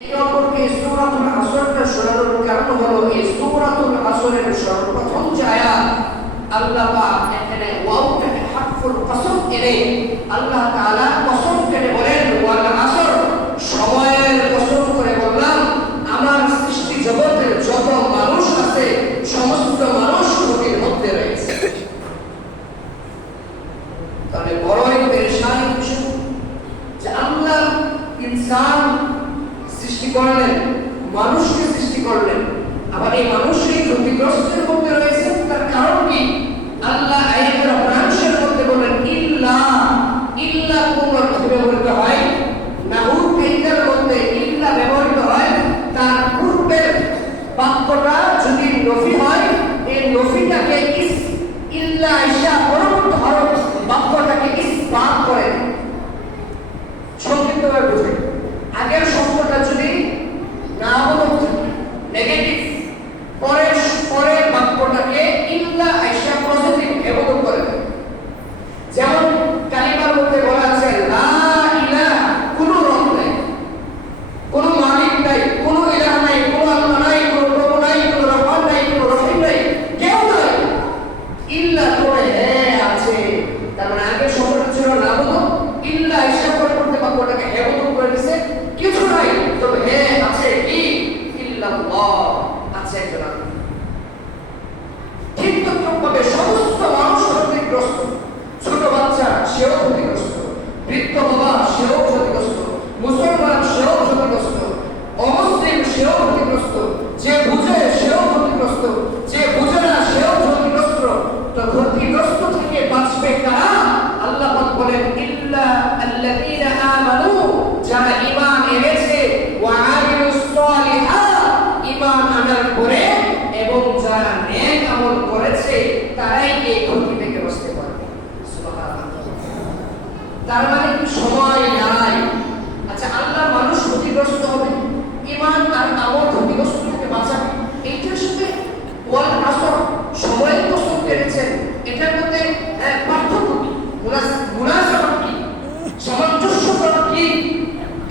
অপরকে সুরাতুল আসরটা শোনানোর কারণ হলো? আসরের সর্বপ্রথম যে আয়াত আল্লাহ পাক আল্লাহ তাআলা কসম করলেন, মানুষকে সৃষ্টি করলেন। আবার এই মানুষই ক্ষতিগ্রস্তের মধ্যে রয়েছে, তার কারণ কি? আল্লাহ আইনের অপরাধ ইল্লাল্লাহ আছে একজন আল্লাহ ঠিক তত্রভাবে সমস্ত মানুষ ক্ষতিগ্রস্ত। ছোট বাচ্চা সেও ক্ষতিগ্রস্ত। বৃদ্ধ বাবা সেও ক্ষতিগ্রস্ত। মুসলমান সেও ক্ষতিগ্রস্ত। অমুসলিম সেও ক্ষতিগ্রস্ত। যে বুঝে এটার মধ্যে পার্থক্য কি? কি? কি?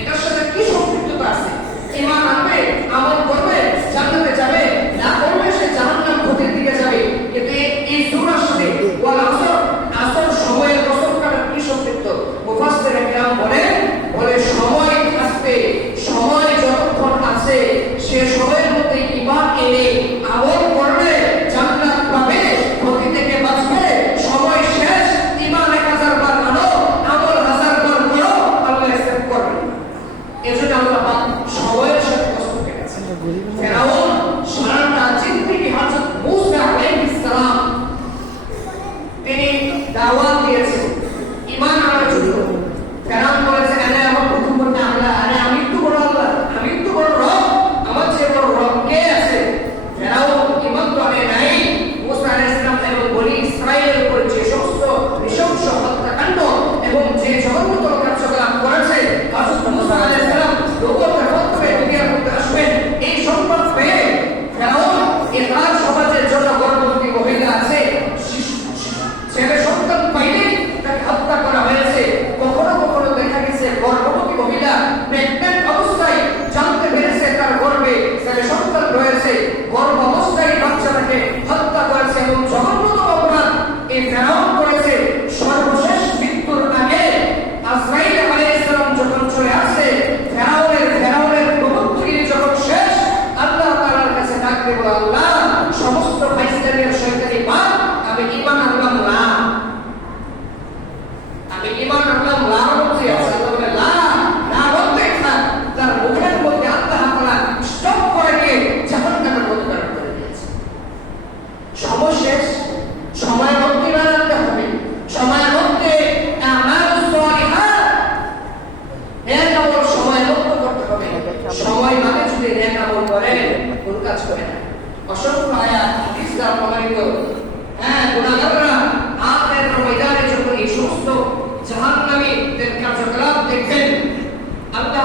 এটার সাথে কি সম্পৃক্ততা আছে? ইমান আনবে, আমল করবে, জান্নাতে যাবে, না করবে সে জাহান্নাম ক্ষতির দিকে যাবে। এই সূরার সাথে ওয়াল আসর আসর সময়ের কসম কি সম্পৃক্ত? মুফাসসির کرام বলে বলে সময় আসবে, সময় যতক্ষণ আছে, সে সময় del দ্বারা প্রমাণিত হ্যাঁ গুণাগাররা আখের ময়দানে যখন এই সমস্ত জাহান্নামীদের আল্লাহ